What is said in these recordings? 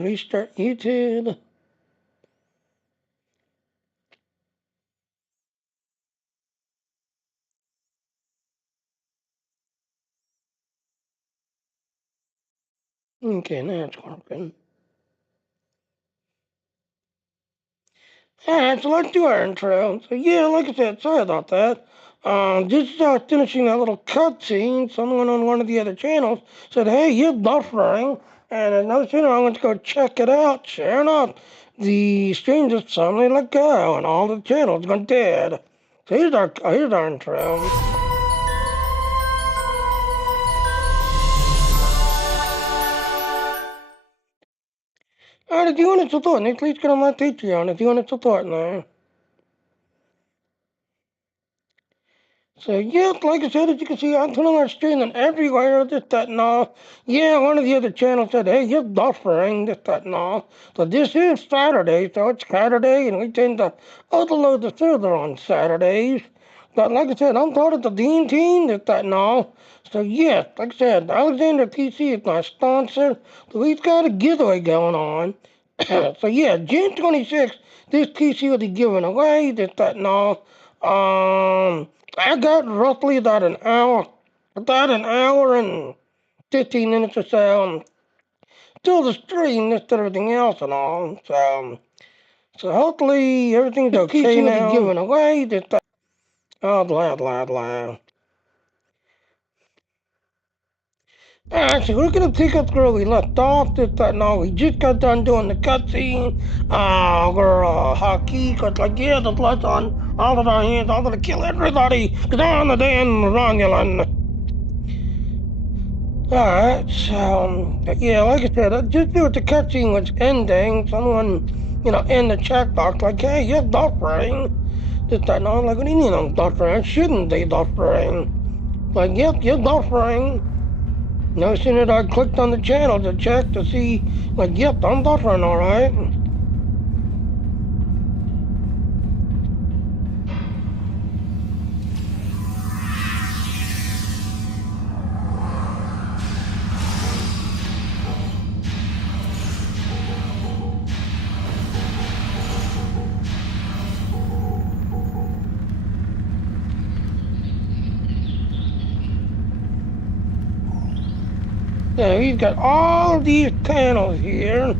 Restart YouTube. Okay, now it's working. Alright, so let's do our intro. So yeah, like I said, sorry about that. Just finishing that little cutscene, someone on one of the other channels said, hey, you're buffering. And another channel, I went to go check it out. Sure enough, the stream just suddenly let go, and all the channels went dead. So here's our intro. Alright, if you want to support me, please get on my Patreon if you want to support me. So, yep, like I said, as you can see, I'm putting our streaming everywhere, this, that, and all. Yeah, one of the other channels said, hey, you're buffering, this, that, and all. So this is Saturday, so it's Saturday, and we tend to upload the server on Saturdays. But like I said, I'm part of the Dean team, this, that, and all. So, yes, like I said, Alexander PC is my sponsor, so he's got a giveaway going on. So, yeah, June 26th, this PC will be given away, this, that, and all. I got roughly about an hour and 15 minutes or so till the stream, just everything else and all. So hopefully everything's okay now. Giving away, just blah, blah, blah. Alright, so we're gonna pick up where we left off. Just that now we just got done doing the cutscene. We're hockey, cause like yeah, the blood's on all of our hands. I'm gonna kill everybody, cause I'm the damn Romulan. Alright, so yeah, like I said, just do it the cutscene was ending. Someone, in the chat box like, hey, you're buffering. Just that now, I'm like, what do you mean I'm buffering? Shouldn't be buffering? Like, yep, you're buffering. No sooner did I clicked on the channel to check to see, like, yep, I'm buffering all right. So he's got all these panels here.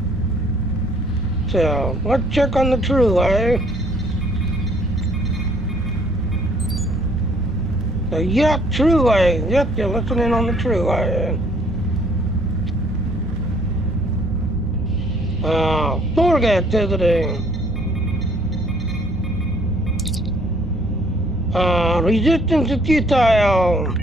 So let's check on the Trueway. So yep, Trueway. Yep, you're listening on the Trueway. Borg activity. Resistance is futile.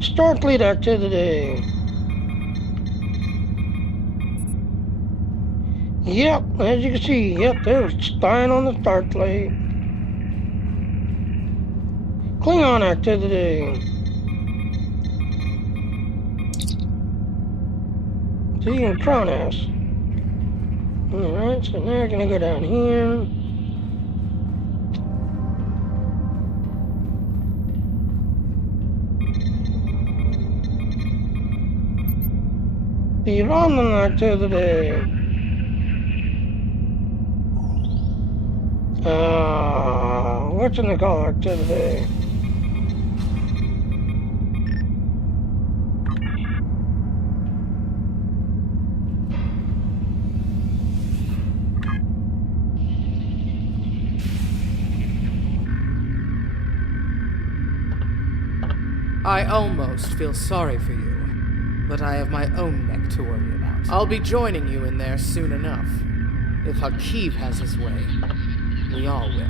Starfleet activity. Yep, as you can see, yep, they're spying on the Starfleet. Klingon activity. See, in Cronus. Alright, so now we're gonna go down here. The Romulan activity. What's in the call activity? I almost feel sorry for you, but I have my own neck to worry about. I'll be joining you in there soon enough. If Hakeem has his way, we all will.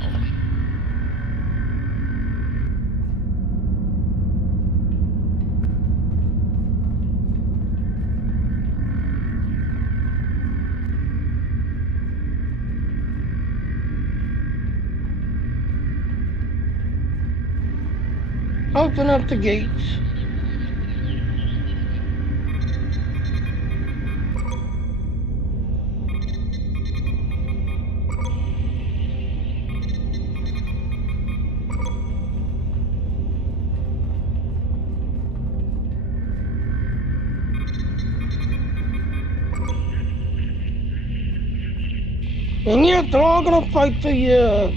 Open up the gates. And yet they're all gonna fight for you.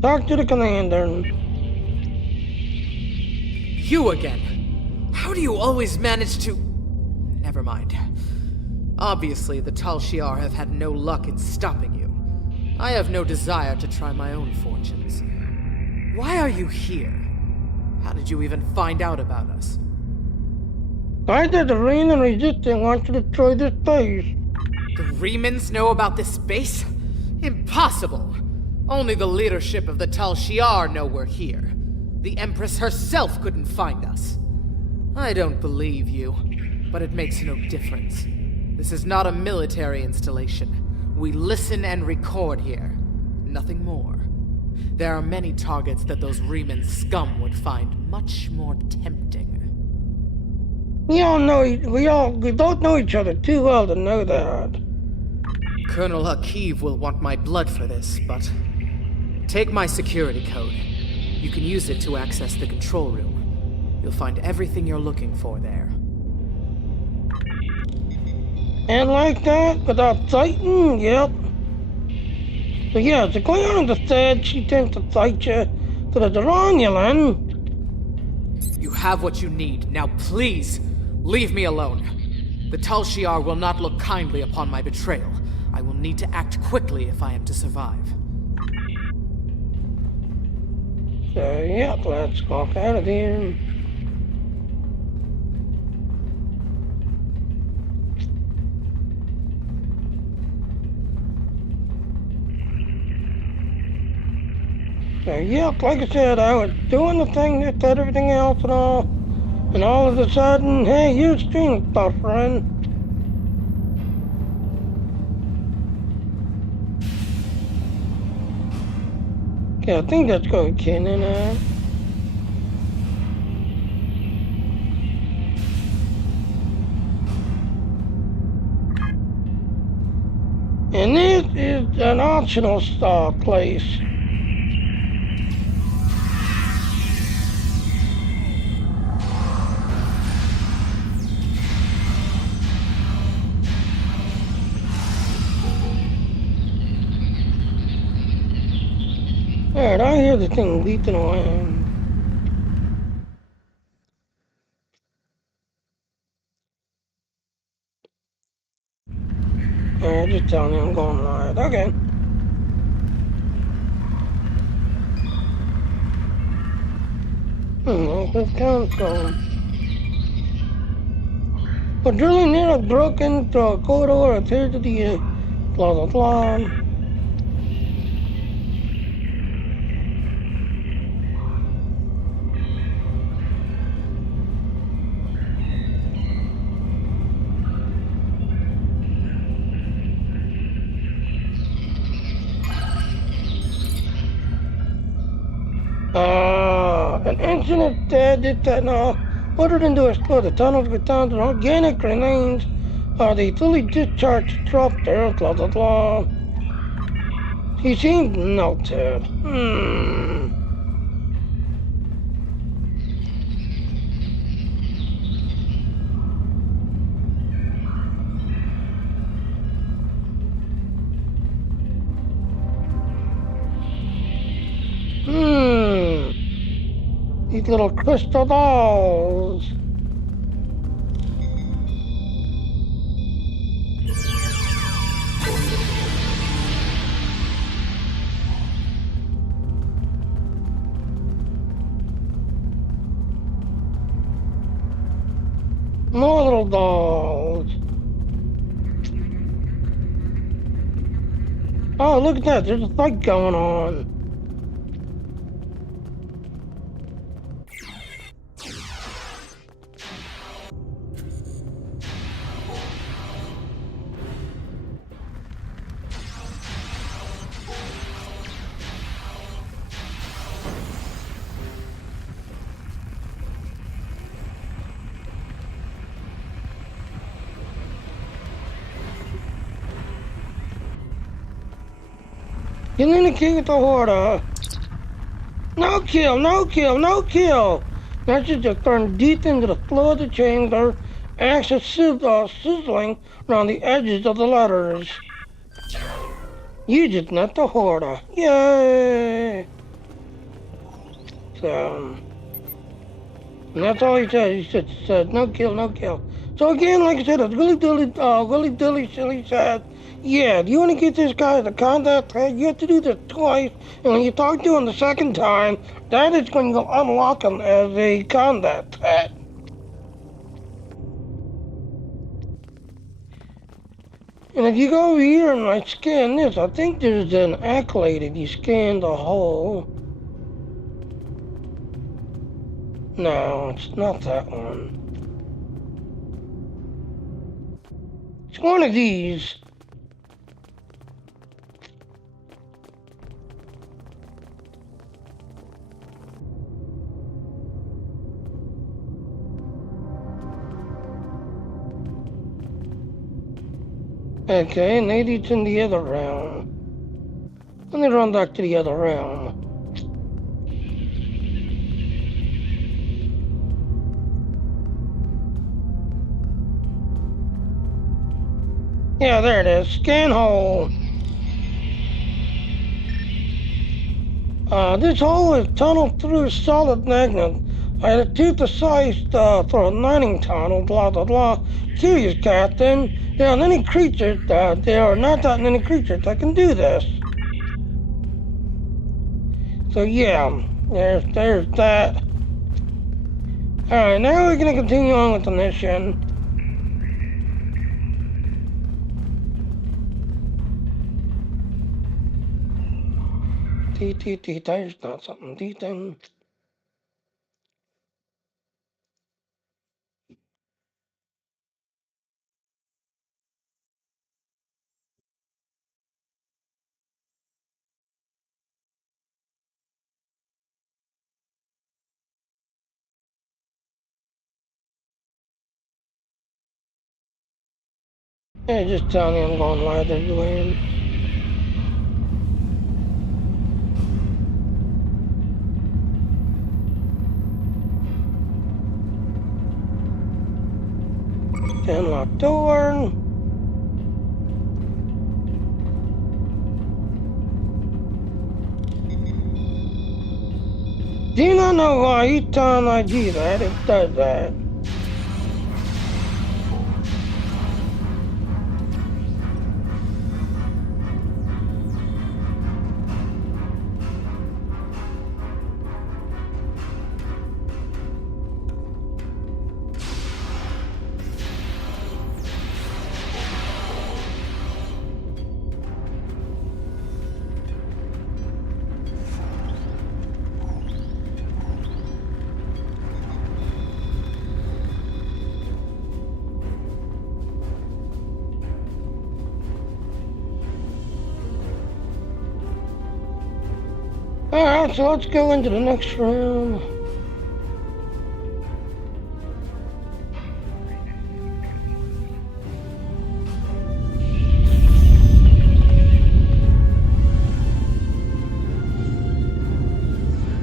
Talk to the commander. You again? How do you always manage to... Never mind. Obviously, the Tal Shiar have had no luck in stopping you. I have no desire to try my own fortunes. Why are you here? How did you even find out about us? I did the rain and resisting want you to try this base. The Remans know about this base? Impossible! Only the leadership of the Tal Shiar know we're here. The Empress herself couldn't find us. I don't believe you, but it makes no difference. This is not a military installation. We listen and record here. Nothing more. There are many targets that those Reman scum would find much more tempting. We don't know each other too well to know that. Colonel Hakiv will want my blood for this, but... Take my security code. You can use it to access the control room. You'll find everything you're looking for there. And like that, without fighting, yep. So yeah, the Klingon said she tends to fight you, but as a Romulan... You have what you need. Now please, leave me alone. The Tal Shiar will not look kindly upon my betrayal. I will need to act quickly if I am to survive. So yep, let's walk out of here. So yep, like I said, I was doing the thing that did everything else and all of a sudden, hey, you stream stuff, friend. Okay, I think that's going to Ken in there. And this is an optional place. Alright, I hear the thing leaping around. Alright, just telling you I'm going right. Okay. Where's this console? But drilling near a broken corridor appears to be blah blah blah. An incident did that now ordered him to explore the tunnels with tons of organic remains. They fully discharged drop there, blah blah blah. He seemed melted. These little crystal balls. More little dolls. Oh, look at that. There's a fight going on. Communicate with the Horda. No kill, no kill, no kill. Message to turn deep into the flow of the chamber. Access sizzling around the edges of the letters. You just not the Horda. Yay! So, and that's all he said. He said no kill, no kill. So again, like I said, it's Willy Dilly Silly said, yeah, do you want to get this guy the contact tag? You have to do this twice, and when you talk to him the second time, that is when you'll unlock him as a contact tag. And if you go over here and like scan this, I think there's an accolade if you scan the whole. No, it's not that one. It's one of these. Okay, and maybe it's in the other realm. Let me run back to the other realm. Yeah, there it is. Scan hole. This hole is tunneled through a solid magnet. I had to the size for a mining tunnel, blah, blah, blah. Curious, Captain. There aren't any creatures, there are not that many creatures that can do this. So yeah, there's that. Alright, now we're gonna continue on with the mission. There's not something decent. Yeah, just tell me I'm going live everywhere. Unlock door. Do not know why each time I do that, it does that. Alright, so let's go into the next room.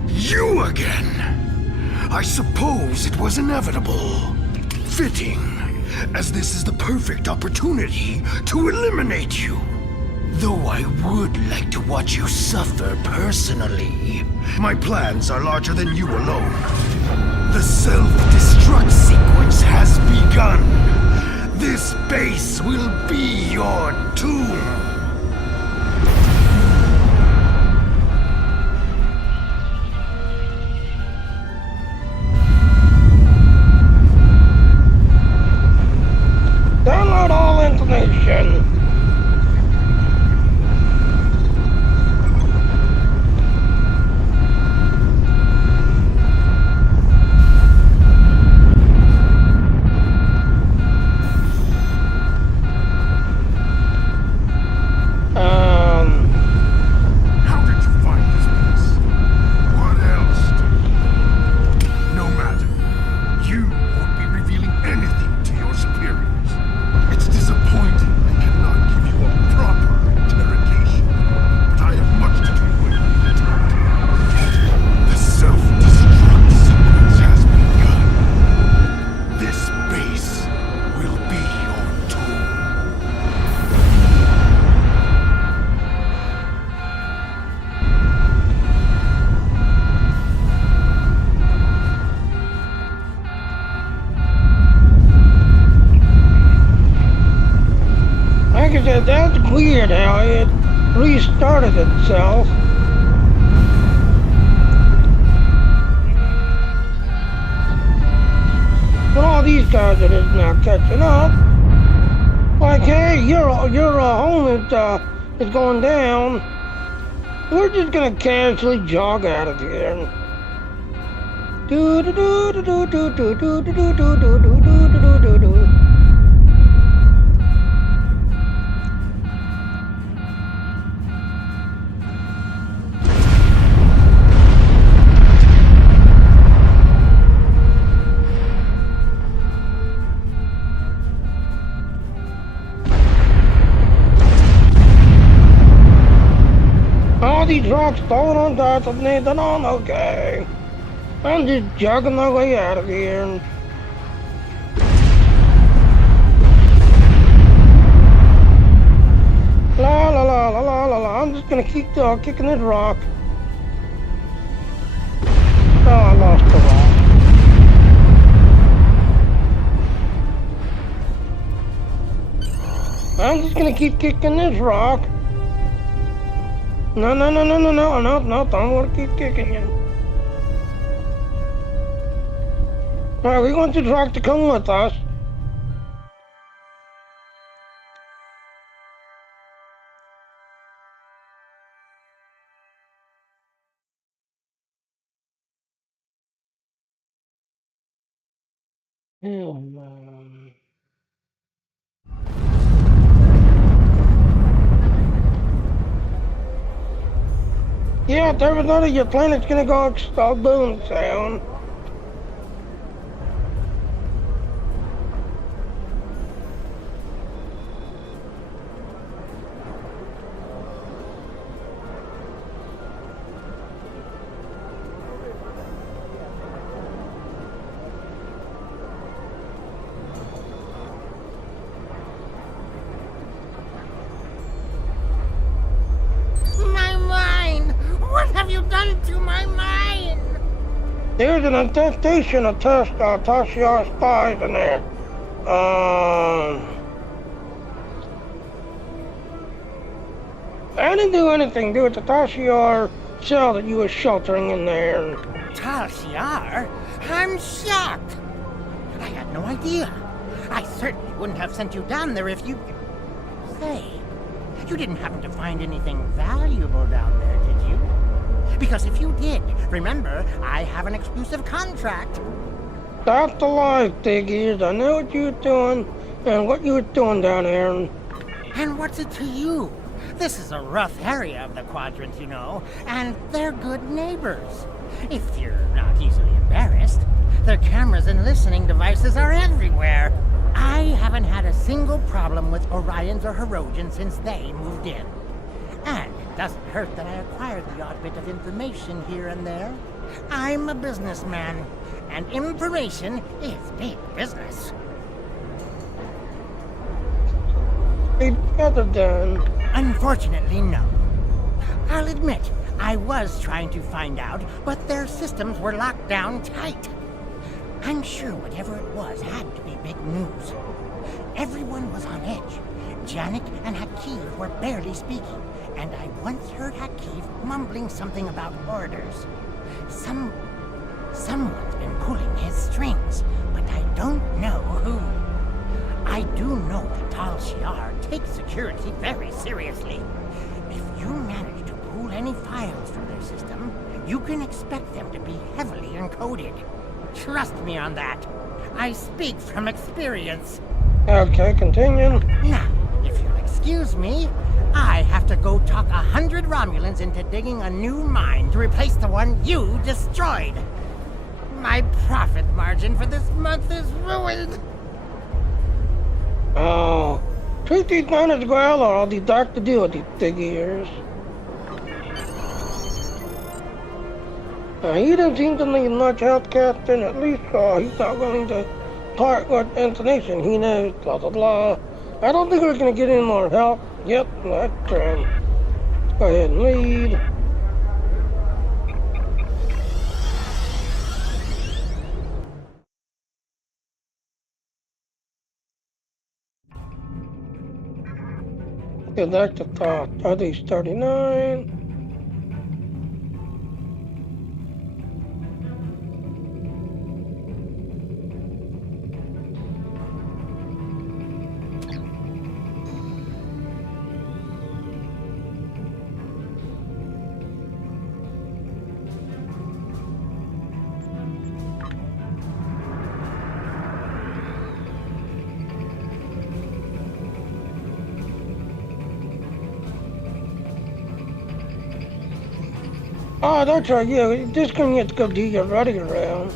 You again! I suppose it was inevitable. Fitting, as this is the perfect opportunity to eliminate you. Though I would like to watch you suffer personally. My plans are larger than you alone. The self-destruct sequence has begun. This base will be your tomb. Download all information. weird how it restarted itself. But all these guys are just now catching up. Like, hey, your home is going down. We're just gonna casually jog out of here. Do do do do do do do do do do do do do do do. All these rocks falling on top of me, then I'm okay. I'm just jogging my way out of here. La la la la la la la. I'm just gonna keep kicking this rock. Oh, I lost the rock. I'm just gonna keep kicking this rock. No, no, no, no, no, no, no, no, I'm gonna keep kicking you. Alright, we want this rock to come with us. Oh, man. Yeah, there was none of your planet's gonna go stop boom sound. There's an infestation of Tesseract spies in there. I didn't do anything to do with the Tesseract cell that you were sheltering in there. Tesseract? I'm shocked. I had no idea. I certainly wouldn't have sent you down there if you... Say, you didn't happen to find anything valuable down there, did you? Because if you did, remember, I have an exclusive contract. That's the life, Diggies. I know what you were doing and what you were doing down there. And what's it to you? This is a rough area of the Quadrant, you know, and they're good neighbors. If you're not easily embarrassed, their cameras and listening devices are everywhere. I haven't had a single problem with Orions or Herodians since they moved in. And it doesn't hurt that I acquired the odd bit of information here and there. I'm a businessman, and information is big business. Together then. Unfortunately, no. I'll admit, I was trying to find out, but their systems were locked down tight. I'm sure whatever it was had to be big news. Everyone was on edge. Janik and Hakeev were barely speaking, and I once heard Hakeev mumbling something about orders. Someone's been pulling his strings, but I don't know who. I do know that Tal Shiar takes security very seriously. If you manage to pull any files from their system, you can expect them to be heavily encoded. Trust me on that. I speak from experience. Okay, continue. Now, if you'll excuse me, I have to go talk 100 Romulans into digging a new mine to replace the one you destroyed. My profit margin for this month is ruined. Oh, treat these miners well or I'll deduct the deal with these big ears. He doesn't seem to need much help, Captain. At least he's not willing to part with information he knows, blah, blah, blah. I don't think we're going to get any more help. Yep, that's true. Let's go ahead and lead. Select the thought. Are these 39? Oh, that's right, yeah, this can get to go do your running around.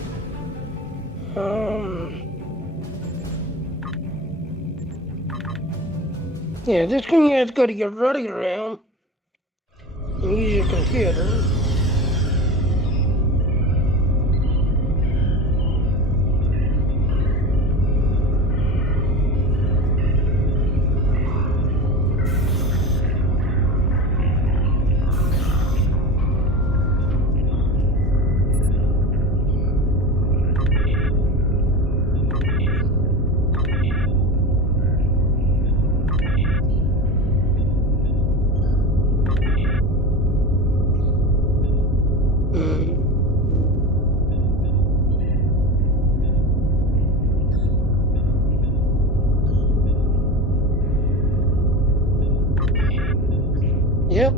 Yeah, this can get to go to your running around and use your computer. Yep.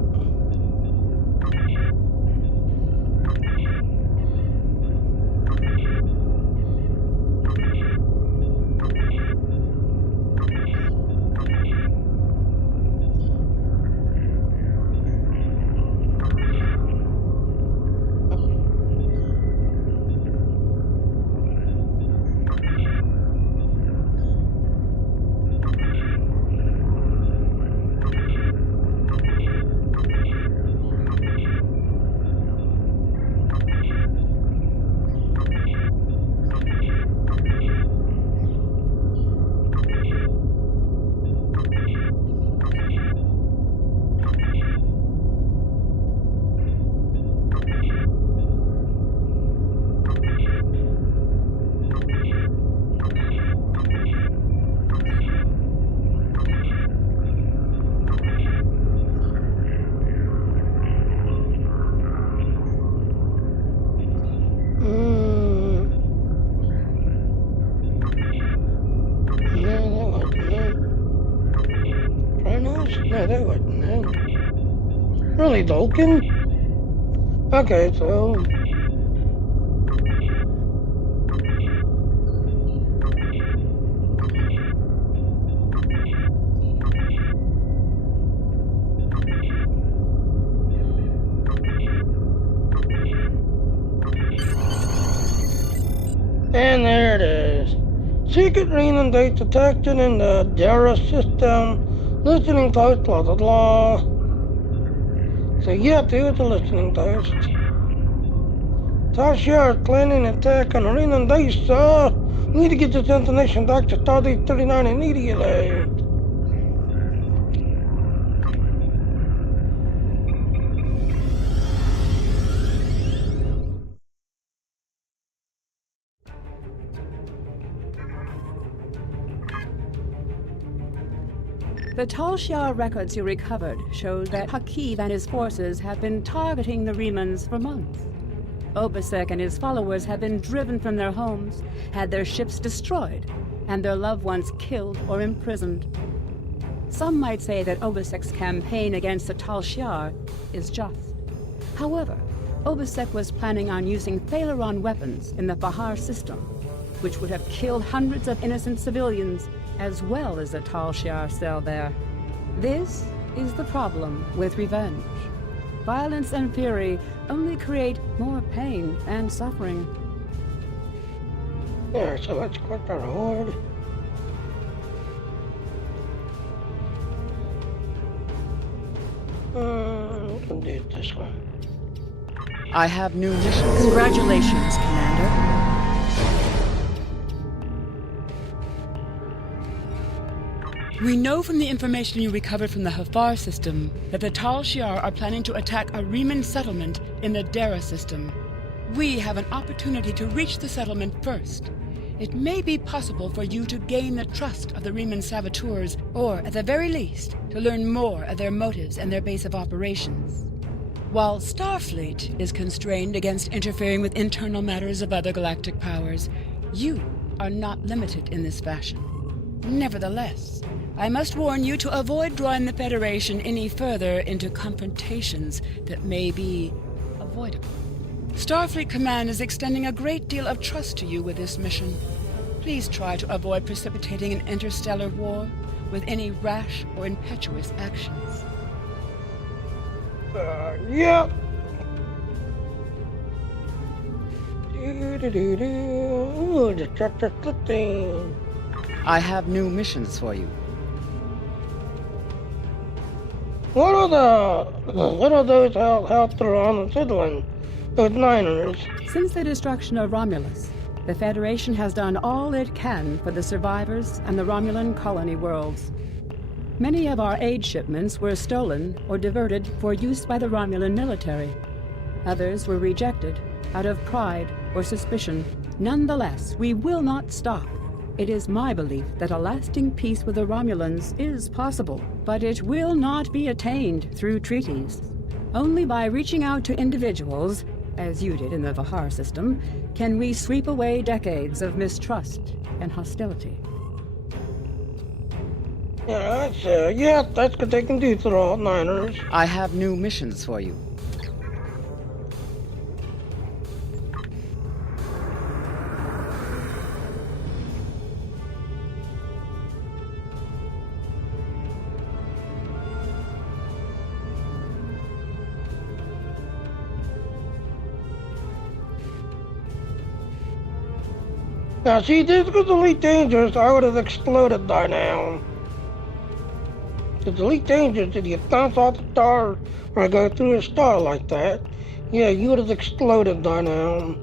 No, that wasn't it. Really, Vulcan? Okay, so... And there it is. Secret Renan date detected in the Dara system. Listening test, blah blah blah. So yeah, do the listening test. Tasha is planning an attack on Renan Dace, sir. We need to get this information back to Stardate 39 immediately. The Tal Shiar records you recovered show that Hakiv and his forces have been targeting the Remans for months. Obasek and his followers have been driven from their homes, had their ships destroyed, and their loved ones killed or imprisoned. Some might say that Obasek's campaign against the Tal Shiar is just. However, Obasek was planning on using Thalaron weapons in the Fahar system, which would have killed hundreds of innocent civilians as well as the Tal Shiar cell there. This is the problem with revenge. Violence and fury only create more pain and suffering. There, so let's click our reward. We can do it this way. I have new missions. Congratulations, Commander. We know from the information you recovered from the Hafar system that the Tal Shiar are planning to attack a Reman settlement in the Dara system. We have an opportunity to reach the settlement first. it may be possible for you to gain the trust of the Riemann saboteurs, or, at the very least, to learn more of their motives and their base of operations. While Starfleet is constrained against interfering with internal matters of other galactic powers, you are not limited in this fashion. Nevertheless, I must warn you to avoid drawing the Federation any further into confrontations that may be avoidable. Starfleet Command is extending a great deal of trust to you with this mission. Please try to avoid precipitating an interstellar war with any rash or impetuous actions. Yeah. I have new missions for you. What are those out there on the Sidling? Those Niners. Since the destruction of Romulus, the Federation has done all it can for the survivors and the Romulan colony worlds. Many of our aid shipments were stolen or diverted for use by the Romulan military. Others were rejected out of pride or suspicion. Nonetheless, we will not stop. It is my belief that a lasting peace with the Romulans is possible, but it will not be attained through treaties. Only by reaching out to individuals, as you did in the Vahar system, can we sweep away decades of mistrust and hostility. Yeah, that's what they can do to all Niners. I have new missions for you. Now, see, this was Elite Dangerous. I would have exploded by now. Because Elite Dangerous, if you bounce off the star or go through a star like that, yeah, you would have exploded by now.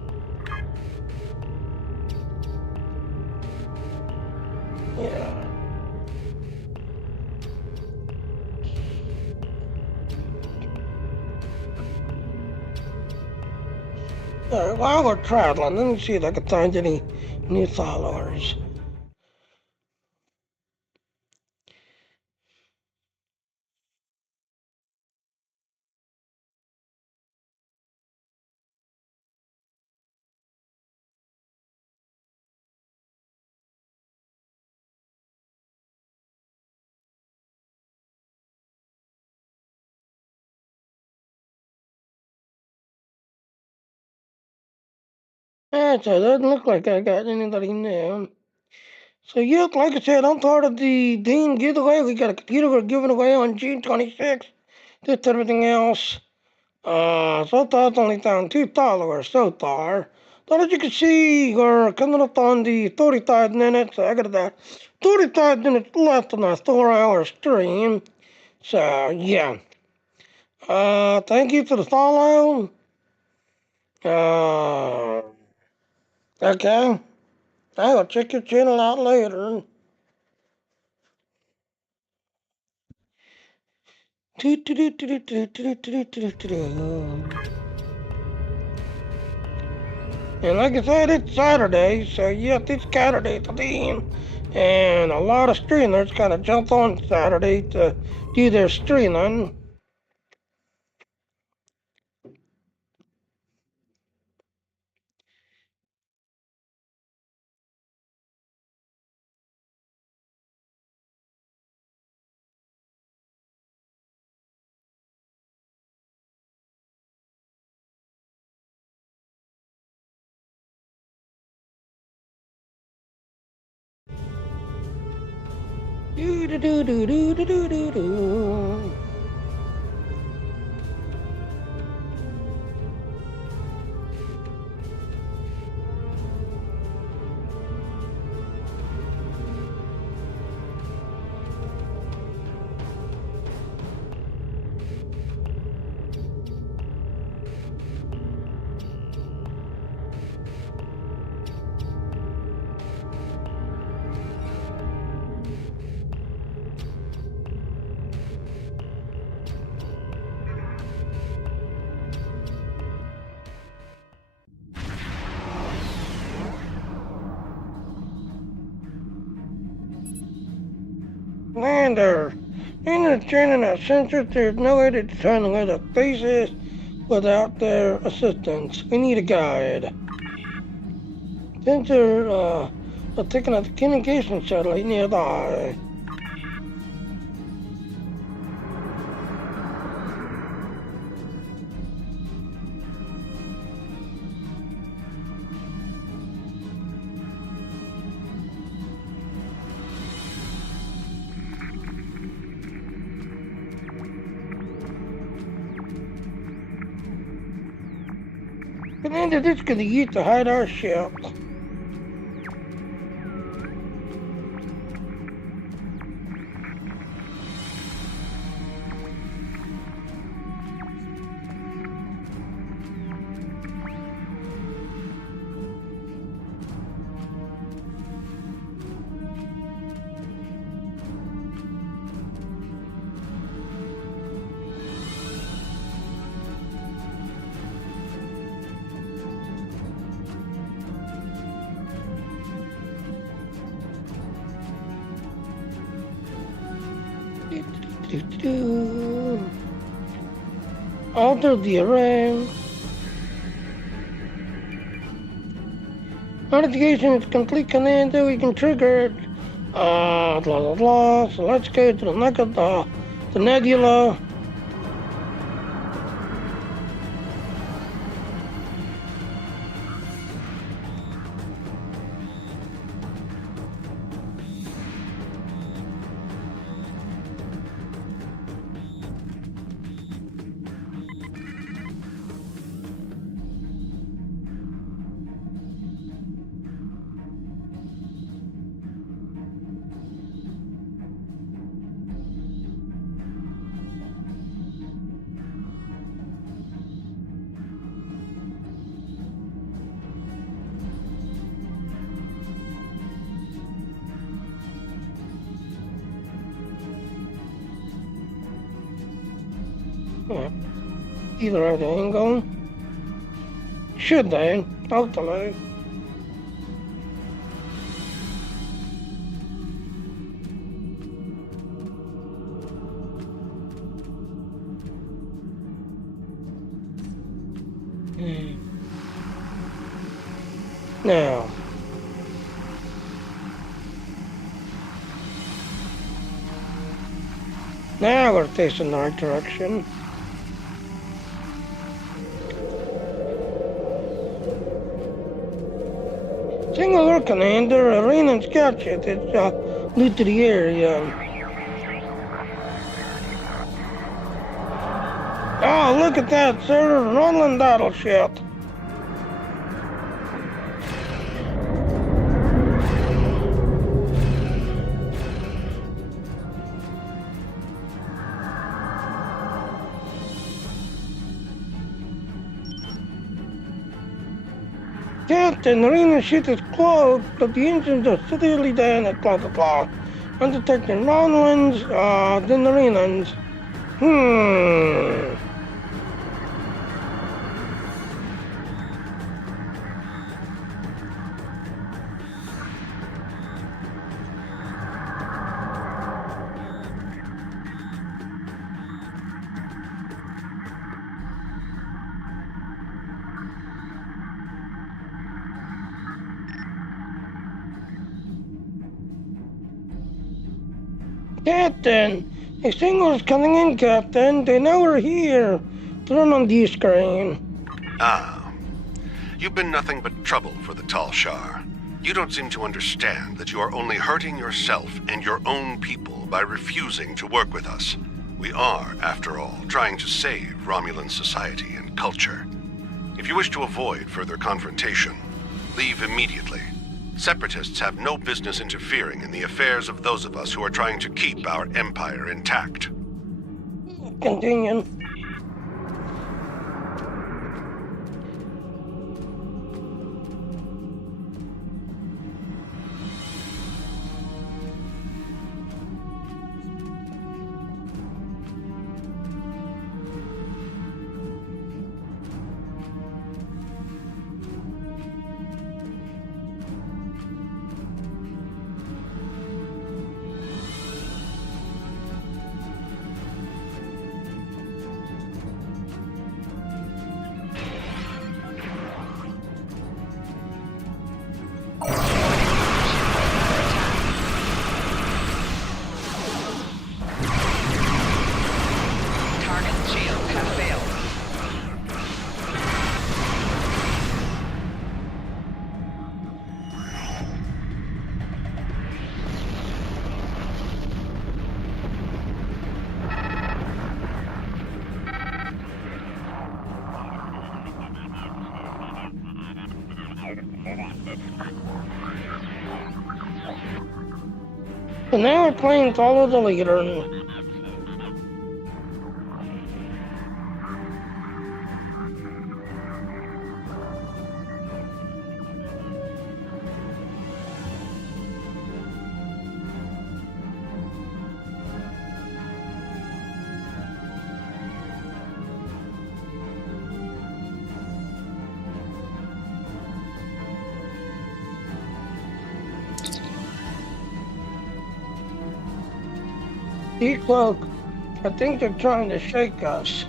Yeah. Alright, while we're traveling, let me see if I can find any new followers. Yeah, so it doesn't look like I got anybody new. So, yeah, like I said, I'm part of the Dean giveaway. We got a computer we're giving away on June 26th. Just everything else. So far, I've only found 2 followers so far. But as you can see, we're coming up on the 35 minutes. I got about 35 minutes left on our 4-hour stream. So, yeah. Thank you for the follow. Okay. I will check your channel out later. And like I said, it's Saturday, so yeah, it's Saturday to theme. And a lot of streamers kind of jump on Saturday to do their streaming. Do do do do do do do do. Commander, in returning our sensors, there's no way to determine where the base is without their assistance. We need a guide. Sensor, are taking out the communication satellite nearby. Commander, this could be used to hide our ship. Alter the array. Modification is complete, Commander. We can trigger it. Blah blah blah. So let's go to the nebula. Either right angle. Should they? Hopefully. Now. Now we're facing the right direction. Single look, Commander. A rain and scout ship. It's new to the area. Oh, look at that, sir. Romulan battleship. Captain, the arena ship is closed, but the engines are severely down at blah blah blah. Undetected Romulans, then the Renans. Captain, a signal is coming in, Captain. They know we're here. Turn on the screen. Ah. You've been nothing but trouble for the Tal Shar. You don't seem to understand that you are only hurting yourself and your own people by refusing to work with us. We are, after all, trying to save Romulan society and culture. If you wish to avoid further confrontation, leave immediately. Separatists have no business interfering in the affairs of those of us who are trying to keep our empire intact. Continue. So now we're playing Follow the Leader. Decloak, I think they're trying to shake us.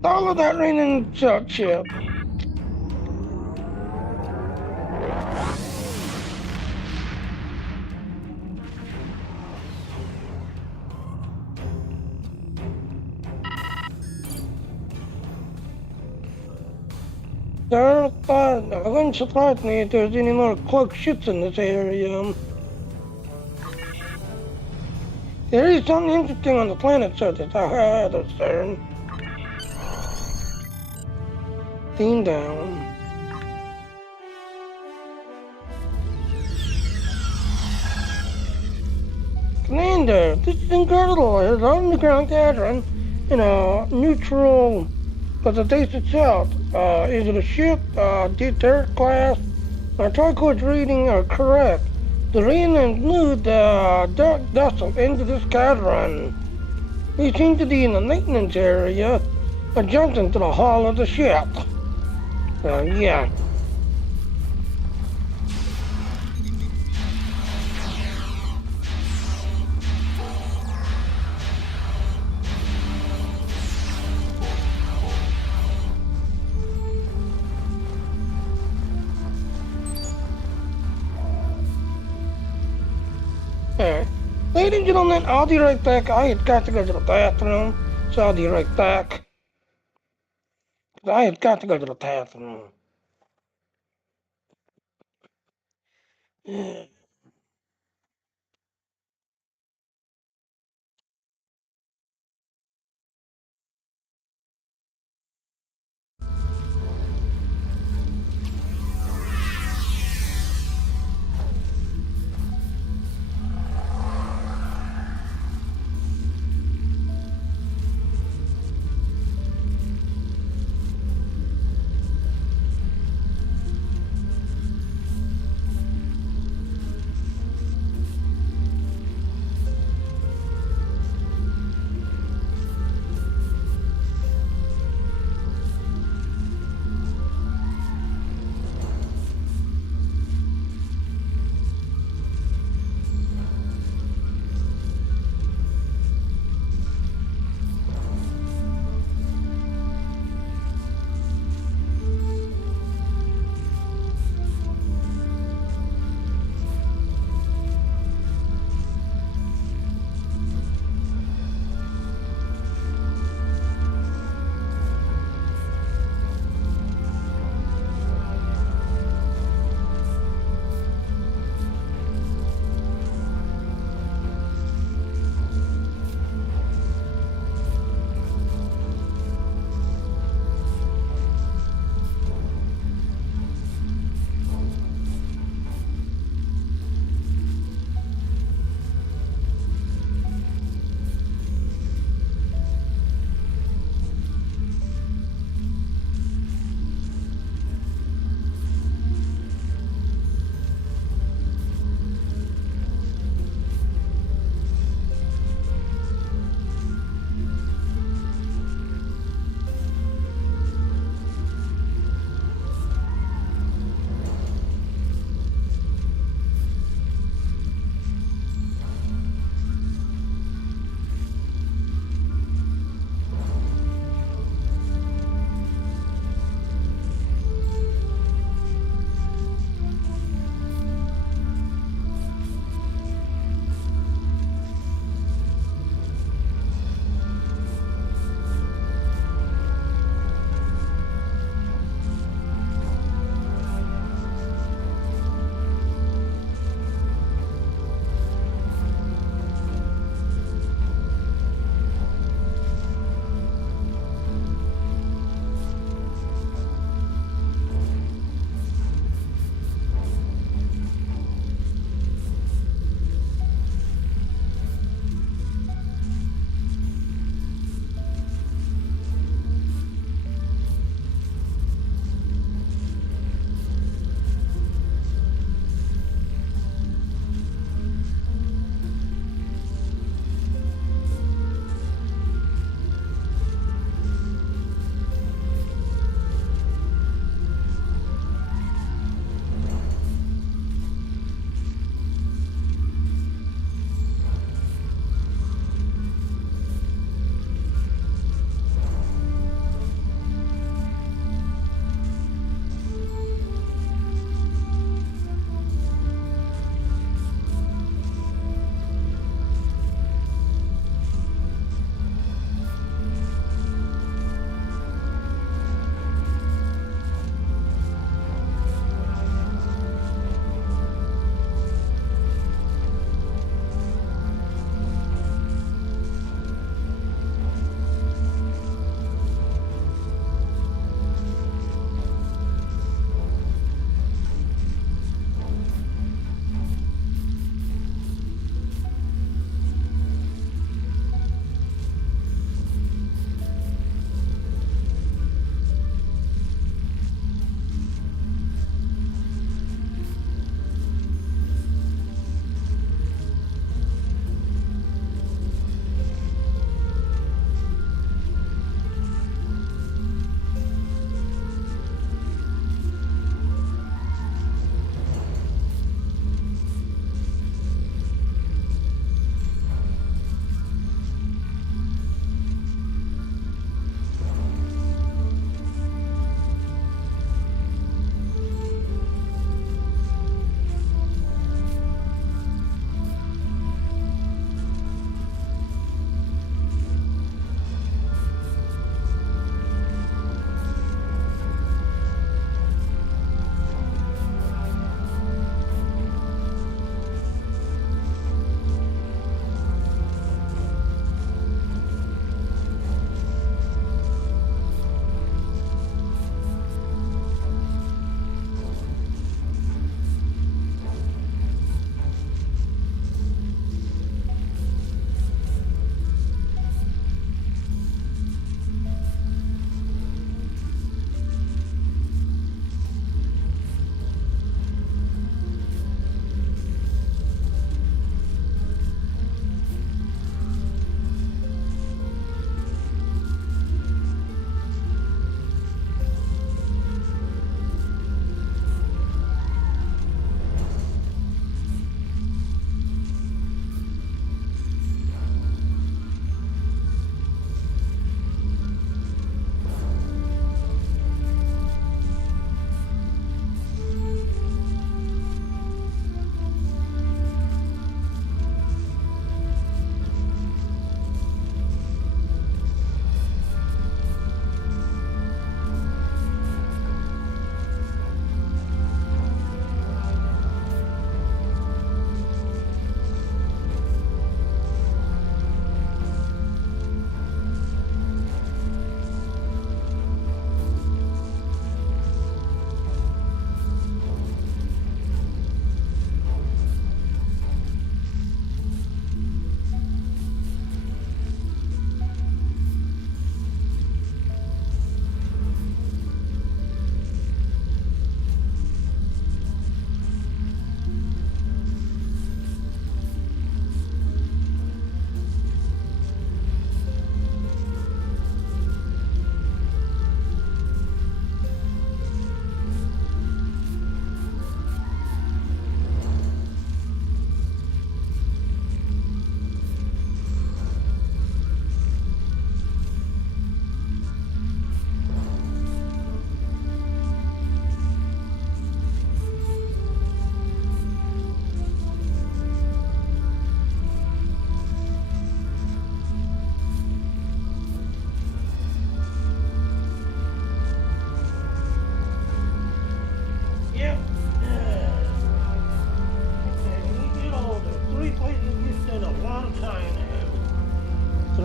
Follow that raining ship. I wouldn't surprise me if there's any more cloaked ships in this area. There is something interesting on the planet surface. I had a concern. Theme down. Commander, this is incredible. It's an underground gathering in a neutral for the base itself. Is it a ship, D-Turret class? Our Tricor's reading are correct. The rain include the dark vessel into this Quadrant. We seem to be in the maintenance area, adjacent to the hull of the ship. Yeah. Ladies and gentlemen, I'll be right back. I had got to go to the bathroom, so I'll be right back. I had got to go to the bathroom.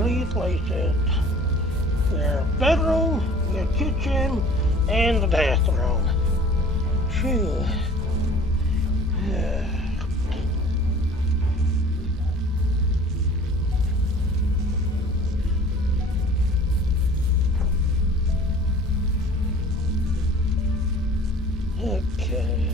three places. Your bedroom, your kitchen, and the bathroom. Phew. Yeah. Okay.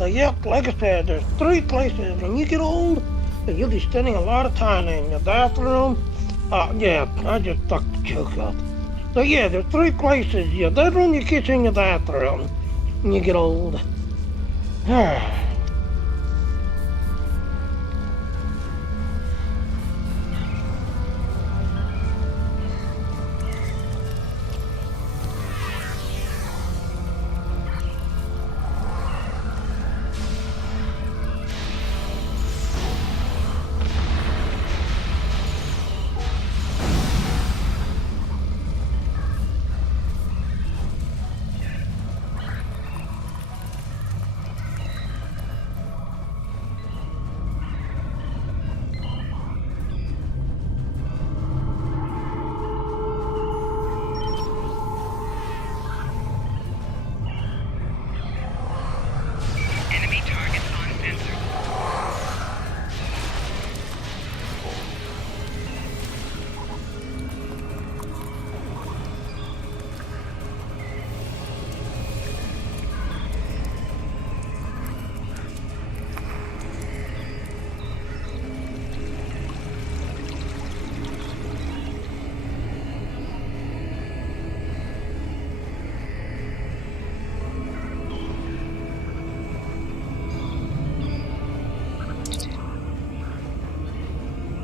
Yep, like I said, there's three places. When you get old, you'll be spending a lot of time in your bathroom. Yeah, I just fucked the joke up. So yeah, there's three places. Your bedroom, your kitchen, your bathroom. When you get old. Enemy targets uncensored.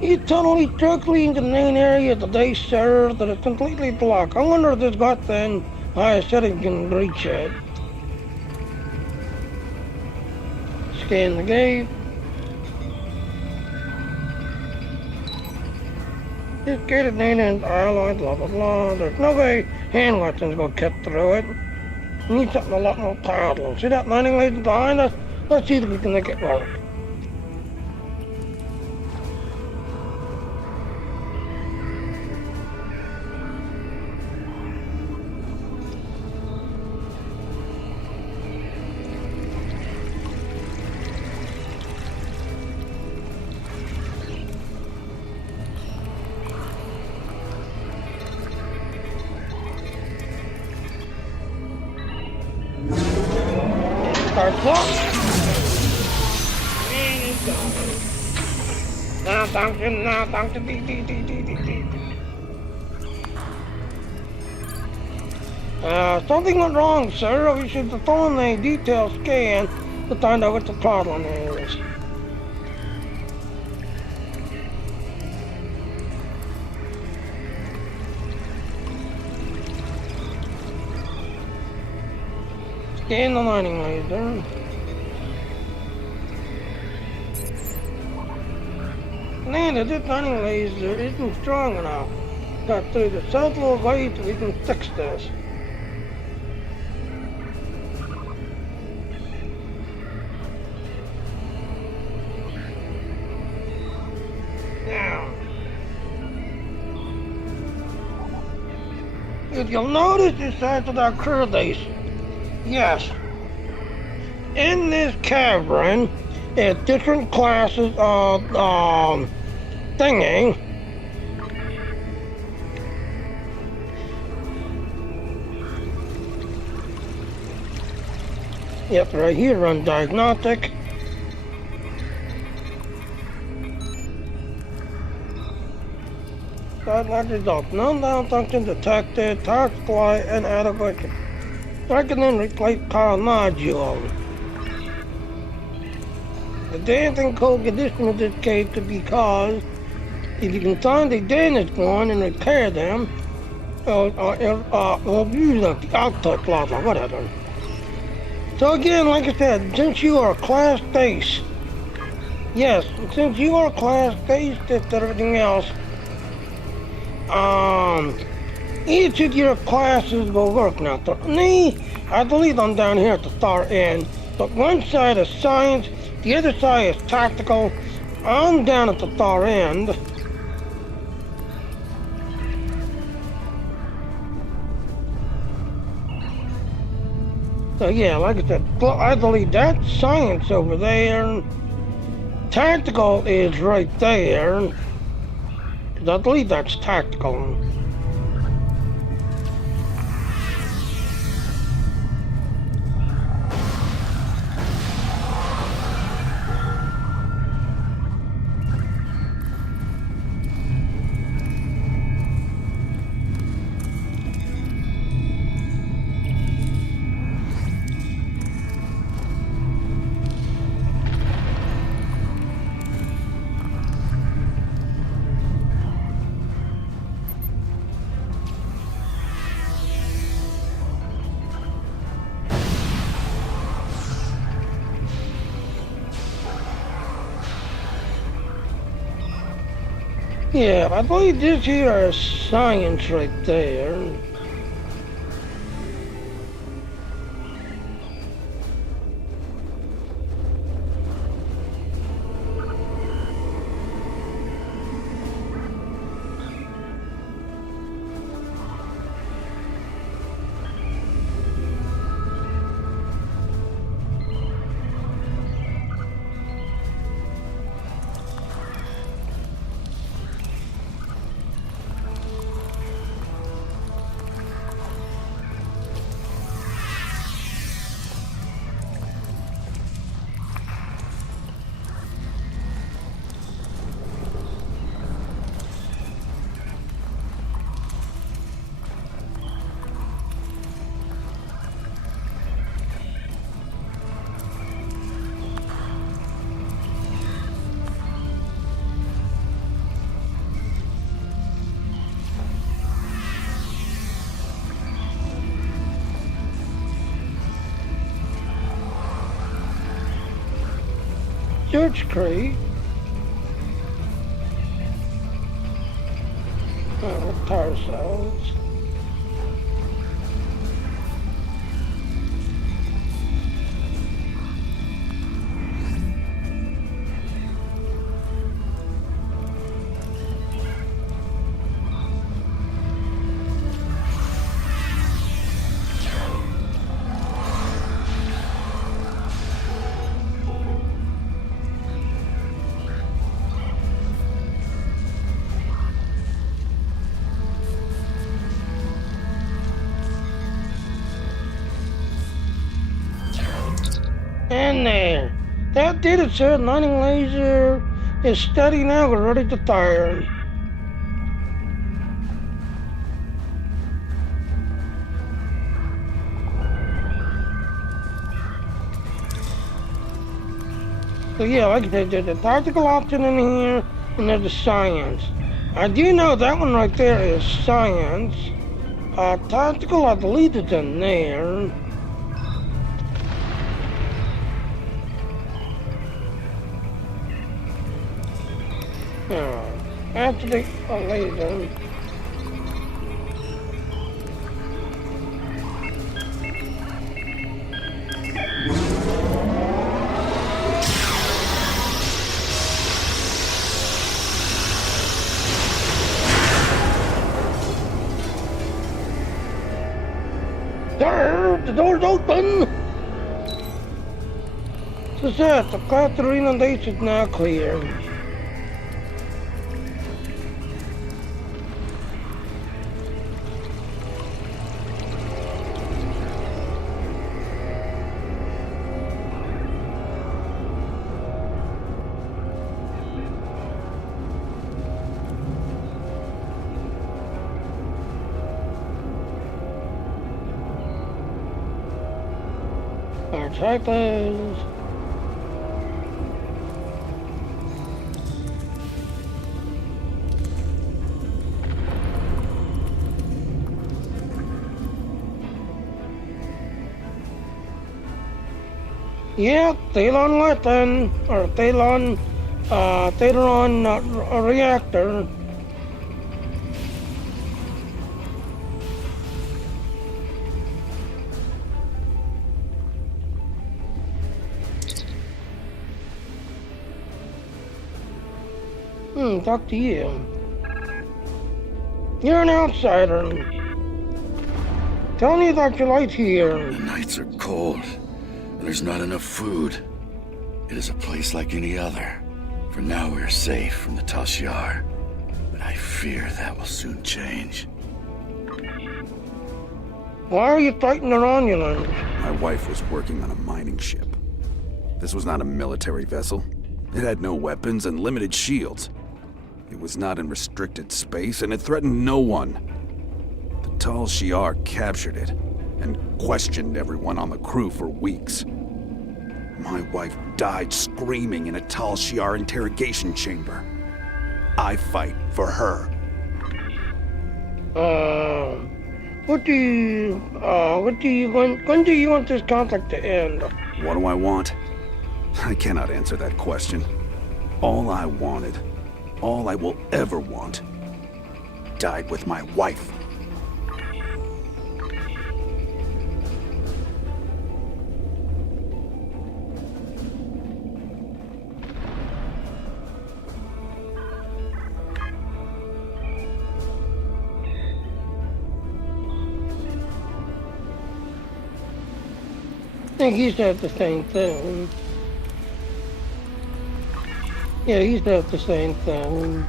You totally directly into the main area of the base server that is completely blocked. I wonder if this got then I said it can reach it. Scan the gate. This gated native alloy, blah blah blah. There's no way hand weapons gonna cut through it. Need something a lot more powerful. See that landing laser behind us? Let's see if we can make it work. Starts up. And it's gone. Now function, something went wrong, sir. We should perform a detailed scan to find out what the problem is. Scan the landing laser. Commander, this landing laser isn't strong enough. Got through the subtle way that we can fix this. Now, if you'll notice this side of our crew base, yes, in this cavern, there's different classes of thingy. Yep, right here, run diagnostic. That result, non-down function detected, power supply inadequate. I can then replace power module. The dancing cold condition of this case could be caused if you can find the damaged one and repair them. use the output plaza, whatever. So again, like I said, since you are Class Ace, yes, since you are Class Ace and everything else, each of your classes will work now. Me, I believe I'm down here at the far end, but one side is science, the other side is tactical. I'm down at the far end. So yeah, like I said, I believe that's science over there. Tactical is right there. I believe that's tactical. Yeah, I believe this here is science right there. Search crate. Tire cells. And there. That did it, sir. Landing laser is steady now. We're ready to fire. So yeah, like I said, there's a tactical option in here, and there's a science. I do know that one right there is science. Tactical, I believe it's in there. After the laser. Sir, the door's open! So sir, the Quadrant is now clear. Our typos. Yeah, Talon weapon, or Talon reactor. Talk to you. You're an outsider. Tell me about your life here. The nights are cold, and there's not enough food. It is a place like any other. For now we're safe from the Tal Shiar, but I fear that will soon change. Why are you fighting the Romulans? My wife was working on a mining ship. This was not a military vessel. It had no weapons and limited shields. It was not in restricted space, and it threatened no one. The Tal Shiar captured it, and questioned everyone on the crew for weeks. My wife died screaming in a Tal Shiar interrogation chamber. I fight for her. When do you want this conflict to end? What do I want? I cannot answer that question. All I wanted, all I will ever want, died with my wife. I think he said the same thing. Yeah, he said the same thing.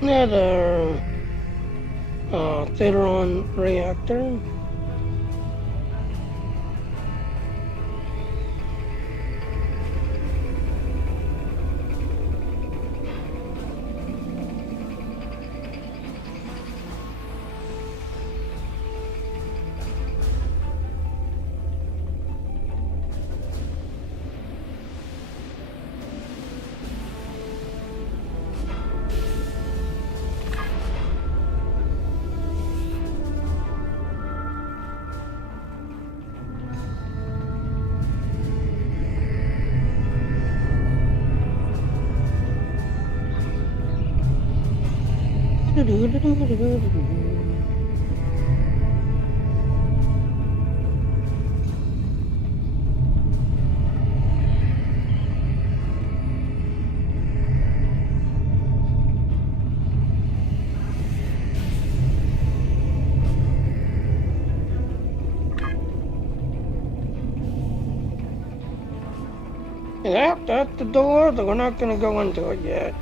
Another Theron reactor. Yep, that's the door, but we're not going to go into it yet.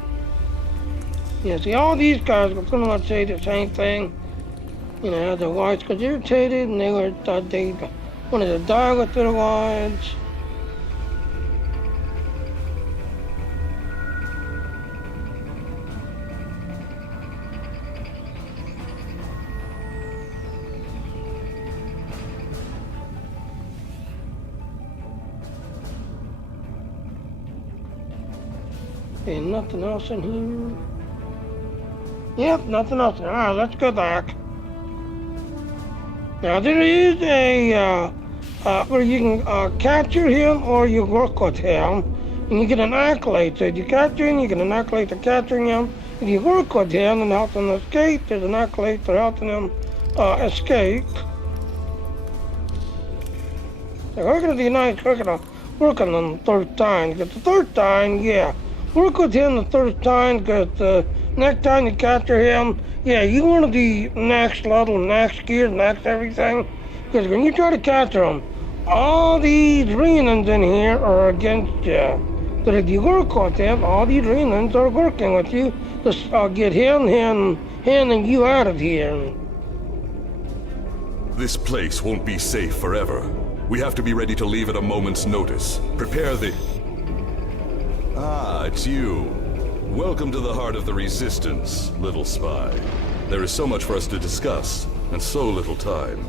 Yeah, see, all these guys were pretty much say the same thing. You know, their wives got irritated and they wanted to die with their wives. Okay, nothing else in here. Yep, nothing else. Alright, let's go back. Now there is a where you can capture him or you work with him and you get an accolade. So if you capture him, you get an accolade for capturing him. If you work with him and help him escape, there's an accolade for helping him escape. So we're gonna be nice, we're gonna work on him the third time. Because the third time, yeah, work with him the third time because next time you capture him, yeah, you want to be next level, next gear, next everything. Because when you try to capture him, all these Renans in here are against you. But if you work with him, all these Renans are working with you to get him and you out of here. This place won't be safe forever. We have to be ready to leave at a moment's notice. Prepare the... Ah, it's you. Welcome to the heart of the Resistance, little spy. There is so much for us to discuss, and so little time.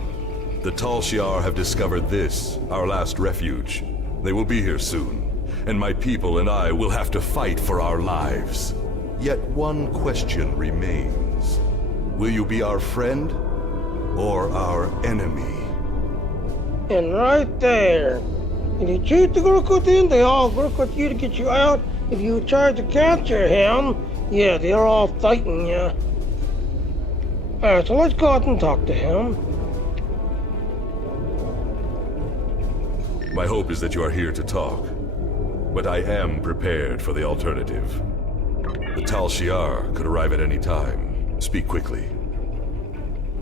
The Tal Shiar have discovered this, our last refuge. They will be here soon, and my people and I will have to fight for our lives. Yet one question remains. Will you be our friend, or our enemy? And right there. If you choose to work with him, they all work with you to get you out. If you try to capture him, yeah, they're all fighting you. Alright, so let's go out and talk to him. My hope is that you are here to talk, but I am prepared for the alternative. The Tal Shiar could arrive at any time. Speak quickly.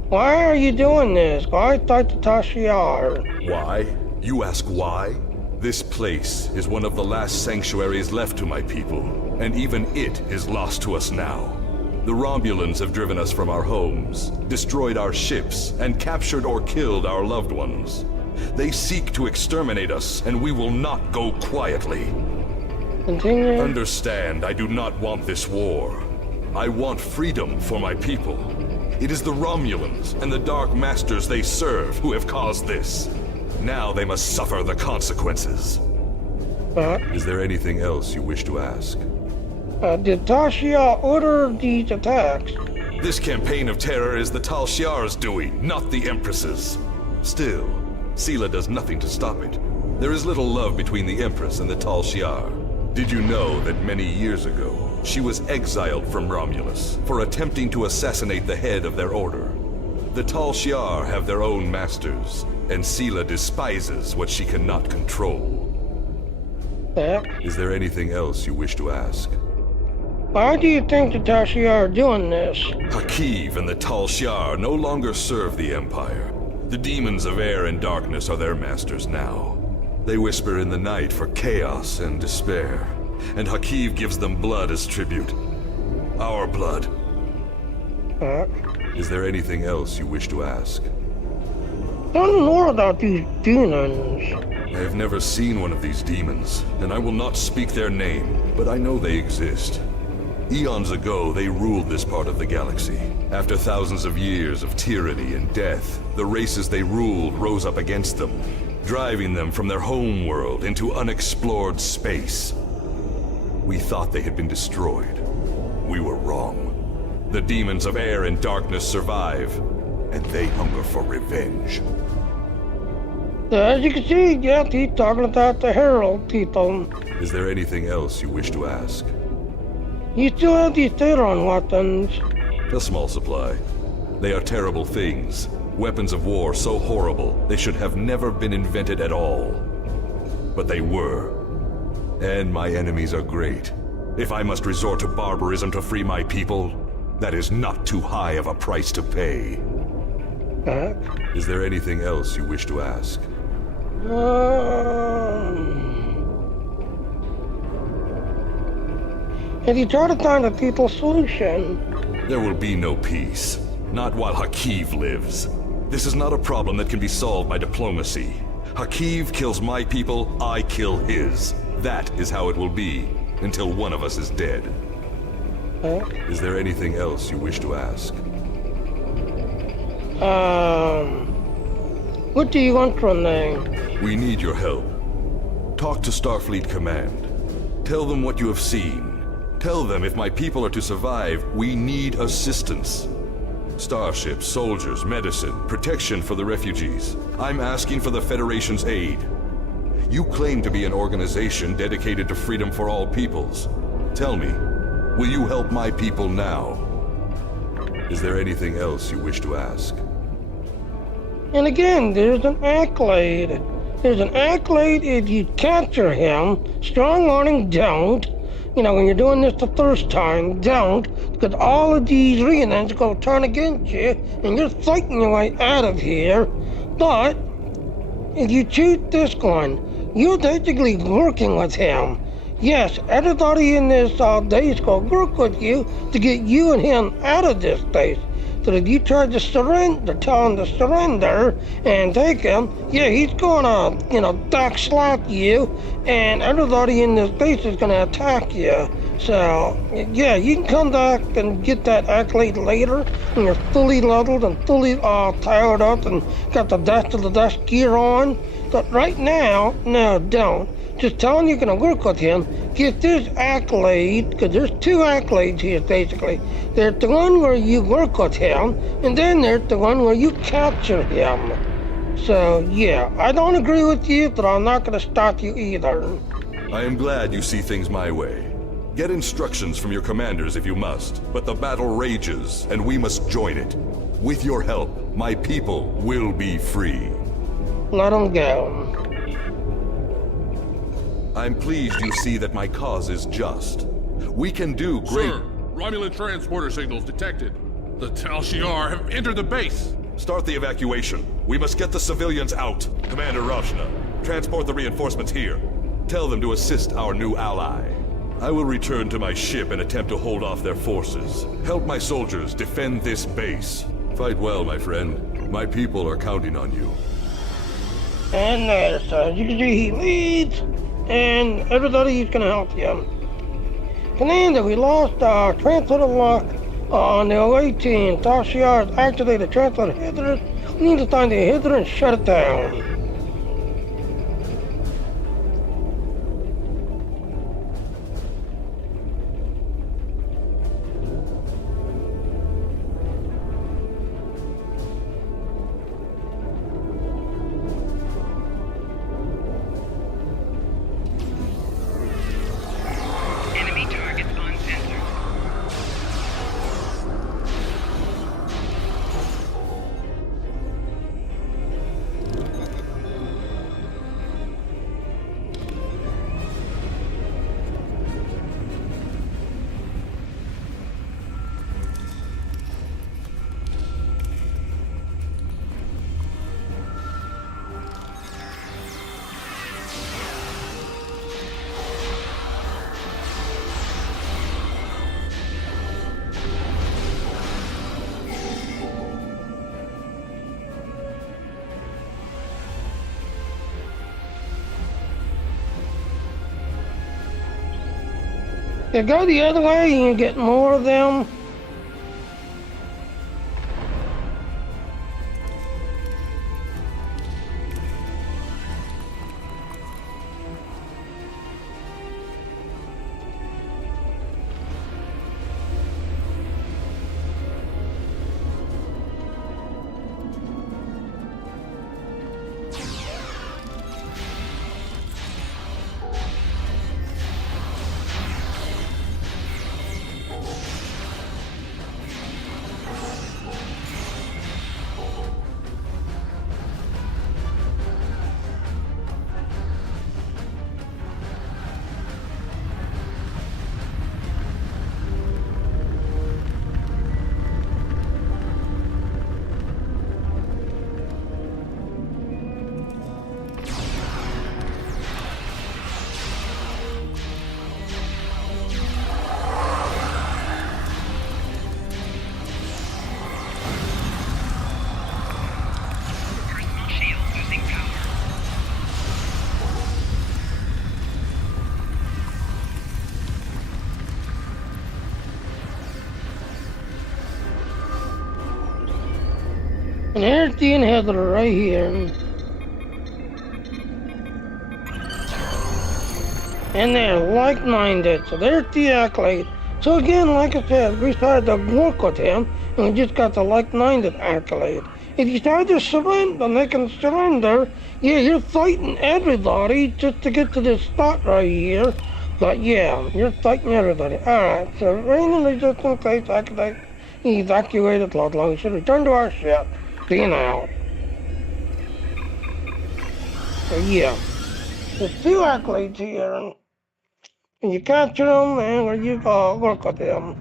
Why are you doing this? Why fight the Tal Shiar? Why? You ask why? This place is one of the last sanctuaries left to my people, and even it is lost to us now. The Romulans have driven us from our homes, destroyed our ships, and captured or killed our loved ones. They seek to exterminate us, and we will not go quietly. Continue. Understand, I do not want this war. I want freedom for my people. It is the Romulans and the Dark Masters they serve who have caused this. Now they must suffer the consequences. Is there anything else you wish to ask? Did Tal Shiar order these attacks? This campaign of terror is the Tal Shiar's doing, not the Empress's. Still, Sela does nothing to stop it. There is little love between the Empress and the Tal Shiar. Did you know that many years ago, she was exiled from Romulus for attempting to assassinate the head of their order? The Tal Shiar have their own masters, and Sela despises what she cannot control. Is there anything else you wish to ask? Why do you think the Tal Shiar are doing this? Hakiv and the Tal Shiar no longer serve the Empire. The demons of air and darkness are their masters now. They whisper in the night for chaos and despair, and Hakiv gives them blood as tribute. Our blood. Is there anything else you wish to ask? Tell me more about these demons. I have never seen one of these demons, and I will not speak their name, but I know they exist. Eons ago, they ruled this part of the galaxy. After thousands of years of tyranny and death, the races they ruled rose up against them, driving them from their home world into unexplored space. We thought they had been destroyed. We were wrong. The demons of air and darkness survive, and they hunger for revenge. As you can see, yes, he's talking about the Herald people. Is there anything else you wish to ask? You still have these Theron weapons. A small supply. They are terrible things. Weapons of war so horrible, they should have never been invented at all. But they were. And my enemies are great. If I must resort to barbarism to free my people, that is not too high of a price to pay. Is there anything else you wish to ask? Have you tried to find a peaceful solution? There will be no peace. Not while Hakiv lives. This is not a problem that can be solved by diplomacy. Hakiv kills my people, I kill his. That is how it will be, until one of us is dead. Is there anything else you wish to ask? What do you want from them? We need your help. Talk to Starfleet Command. Tell them what you have seen. Tell them if my people are to survive, we need assistance. Starships, soldiers, medicine, protection for the refugees. I'm asking for the Federation's aid. You claim to be an organization dedicated to freedom for all peoples. Tell me, will you help my people now? Is there anything else you wish to ask? And again, there's an accolade. There's an accolade if you capture him. Strong warning, don't. You know, when you're doing this the first time, don't. Because all of these reunions go turn against you, and you're fighting your way out of here. But, if you choose this one, you're basically working with him. Yes, everybody in this base will work with you to get you and him out of this base. that if you try to surrender, tell him to surrender and take him, yeah, he's gonna, backslap you, and everybody in this base is gonna attack you. So, yeah, you can come back and get that accolade later when you're fully leveled and fully powered up and got the best of the best gear on. But right now, no, don't. Just tell him you're going to work with him. Get this accolade, because there's two accolades here, basically. There's the one where you work with him, and then there's the one where you capture him. So, yeah, I don't agree with you, but I'm not going to stop you either. I am glad you see things my way. Get instructions from your commanders if you must, but the battle rages, and we must join it. With your help, my people will be free. Let them go. I'm pleased you see that my cause is just. We can do great... Sir, Romulan transporter signals detected. The Tal Shiar have entered the base. Start the evacuation. We must get the civilians out. Commander Rashna, transport the reinforcements here. Tell them to assist our new ally. I will return to my ship and attempt to hold off their forces. Help my soldiers defend this base. Fight well, my friend. My people are counting on you. And there, so you can see he leads, and everybody's gonna help you. Commander, we lost our translator lock on the 018. Tal Shiar has activated translator inhibitor. We need to find the inhibitor and shut it down. Enemy targets uncensored. You go the other way, you can get more of them. Personal shield losing power. And here's the inhibitor right here. And they're like-minded, so there's the accolade. So again, like I said, we started to work with him, and we just got the like-minded accolade. If you start to surrender, and they can surrender, yeah, you're fighting everybody just to get to this spot right here. But yeah, you're fighting everybody. Alright, so random resistance base activate, evacuated Ludlow. We should return to our ship. See you now. So yeah, there's two accolades here. And you capture them, and where you work with them.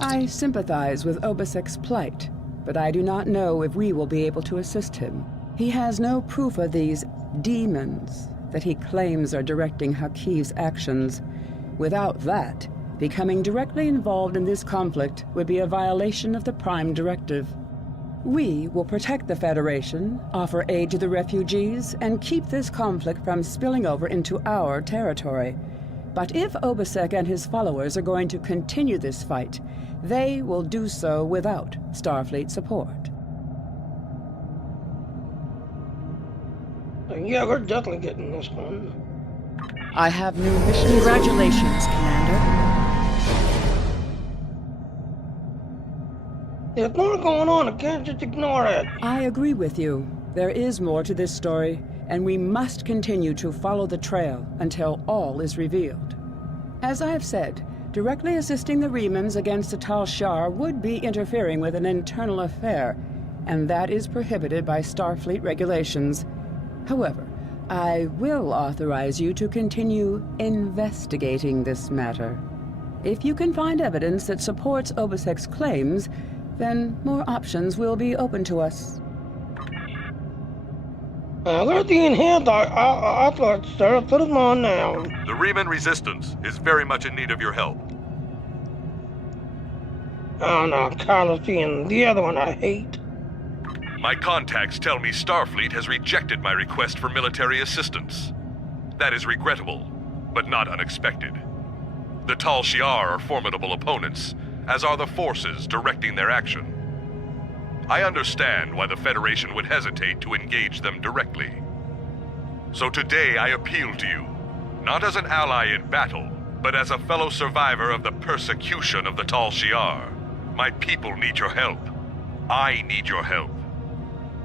I sympathize with Obasek's plight, but I do not know if we will be able to assist him. He has no proof of these demons that he claims are directing Hakiv's actions. Without that, Becoming directly involved in this conflict would be a violation of the Prime Directive. We will protect the Federation, offer aid to the refugees, and keep this conflict from spilling over into our territory. But if Obasek and his followers are going to continue this fight, they will do so without Starfleet support. Yeah, we're definitely getting this one. I have new missions. Congratulations, Commander. There's more going on. I can't just ignore it. I agree with you. There is more to this story, and we must continue to follow the trail until all is revealed. As I have said, directly assisting the Remans against the Tal Shiar would be interfering with an internal affair, and that is prohibited by Starfleet regulations. However, I will authorize you to continue investigating this matter. If you can find evidence that supports Obasek's claims, then more options will be open to us. They're being held. I thought, sir. Put them on now. The Reman Resistance is very much in need of your help. Oh, no, Carlos and the other one I hate. My contacts tell me Starfleet has rejected my request for military assistance. That is regrettable, but not unexpected. The Tal Shiar are formidable opponents, as are the forces directing their action. I understand why the Federation would hesitate to engage them directly. So today I appeal to you, not as an ally in battle, but as a fellow survivor of the persecution of the Tal Shiar. My people need your help. I need your help.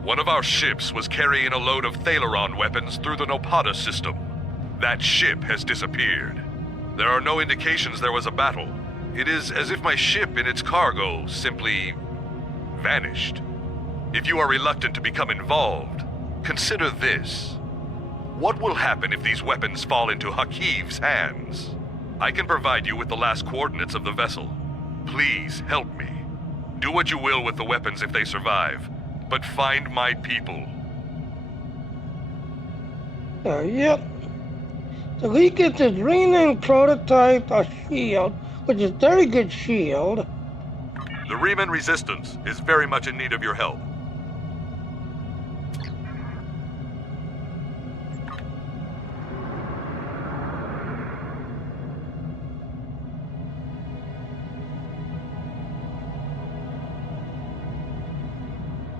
One of our ships was carrying a load of Thalaron weapons through the Nopada system. That ship has disappeared. There are no indications there was a battle. It is as if my ship and its cargo simply vanished. If you are reluctant to become involved, consider this. What will happen if these weapons fall into Hakiv's hands? I can provide you with the last coordinates of the vessel. Please help me. Do what you will with the weapons if they survive, but find my people. Yep. So he gets his renamed prototype, a shield, which is a very good shield. The Reman Resistance is very much in need of your help.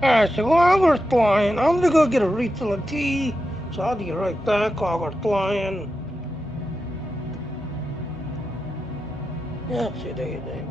Alright, so while I was flying, I'm gonna go get a refill of tea. So I'll be right back while we're flying. Yeah, see, there you go.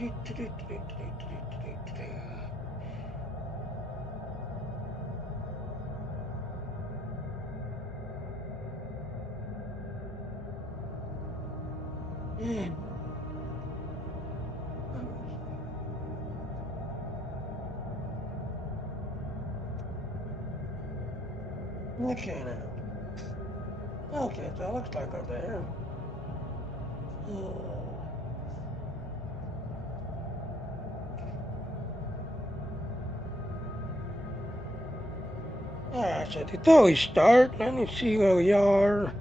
Okay, now. Okay, so it looks like we're there. Alright, so before we start, let me see where we are.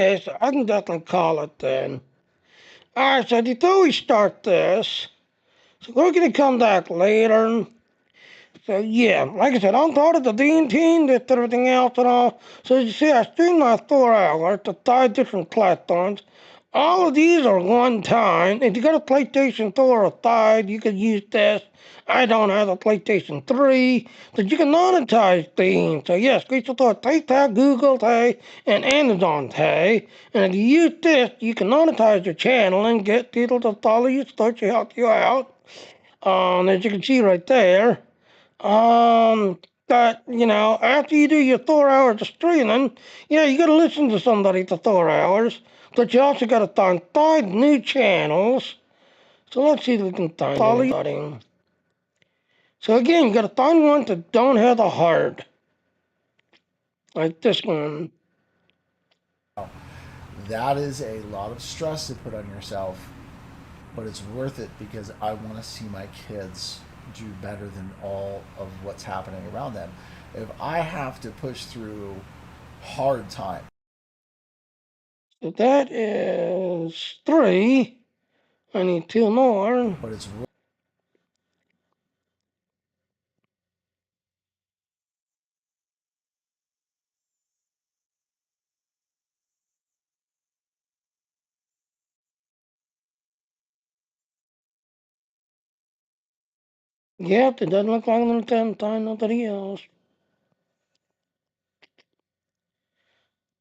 Okay, so I can definitely call it then. Alright, so before we start this, so we're gonna come back later. So yeah, like I said, I'm part of the Dean team, did everything else and all. So as you see, I stream my 4 hours to 5 different platforms. All of these are one time. If you got a PlayStation 4 or 5, you could use this. I don't have a PlayStation 3, but you can monetize things. So yes, Crystal Thought, PayPal, Google Pay, and Amazon Pay. And if you use this, you can monetize your channel and get people to follow you, start to help you out. As you can see right there. But, you know, after you do your 4 hours of streaming, yeah, you gotta listen to somebody for 4 hours, but you also gotta find 5 new channels. So let's see if we can find anybody. So again, you gotta find ones that don't have the heart. Like this one. That is a lot of stress to put on yourself, but it's worth it because I want to see my kids do better than all of what's happening around them. If I have to push through hard time. So that is 3. I need 2 more. But it's Yep, it doesn't look like I'm gonna find nobody else.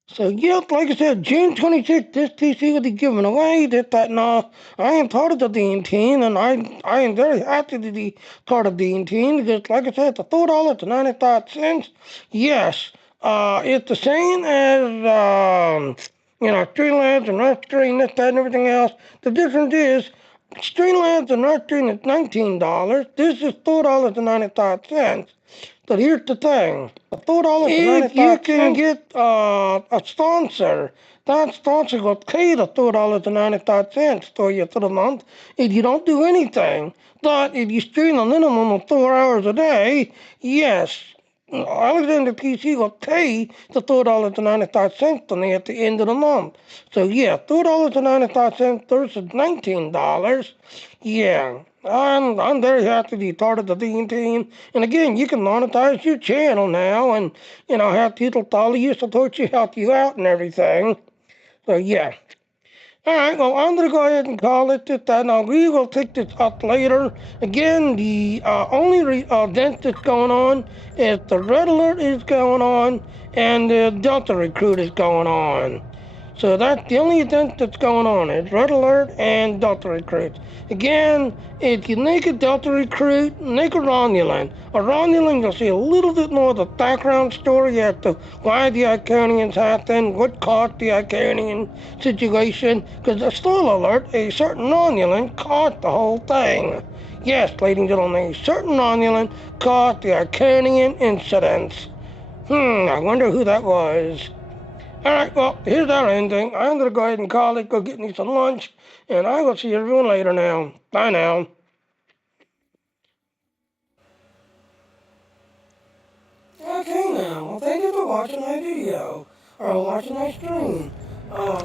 So, yep, like I said, June 26th, this PC will be given away. This, that, and all. I am part of the Dean team, and I am very happy to be part of the Dean team because, like I said, the $4.95. Yes, it's the same as, you know, Streamlabs and Restream, this, that, and everything else. The difference is, Streamlabs and Restream is $19. This is $4.95. But here's the thing. If you can get a sponsor, that sponsor will pay the $4.95 for you for the month if you don't do anything. But if you stream a minimum of 4 hours a day, yes, Alexander PC will pay the $4.95 to me at the end of the month. So yeah, $4.95 versus $19. Yeah, I'm very happy to be part of the Dean team. And again, you can monetize your channel now and, you know, have people follow you, support you, help you out and everything. So yeah. All right, well, I'm going to go ahead and call it that. Now, we will pick this up later. Again, the only event that's going on is the Red Alert is going on and the Delta Recruit is going on. So that's the only event that's going on. It's Red Alert and Delta Recruit. Again, if you make a Delta Recruit, make a Romulan. A Romulan, you'll see a little bit more of the background story as to why the Iconians happened, what caused the Iconian situation. Because a spoiler alert, a certain Romulan caused the whole thing. Yes, ladies and gentlemen, a certain Romulan caused the Iconian incidents. I wonder who that was. Alright, well, here's our ending. I'm going to go ahead and call it, go get me some lunch, and I will see everyone later now. Bye now. Okay now, well thank you for watching my video. or watching my stream.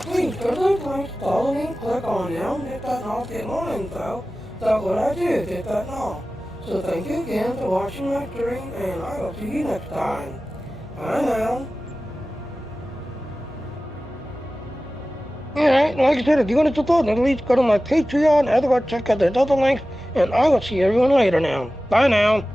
Please go to those links, follow me, click on them, hit that knob, get more info. That's what I do, hit that knob. So thank you again for watching my stream, and I will see you next time. Bye now. Alright, like I said, if you want to support me, at least go to my Patreon, otherwise check out the other links, and I will see everyone later now. Bye now.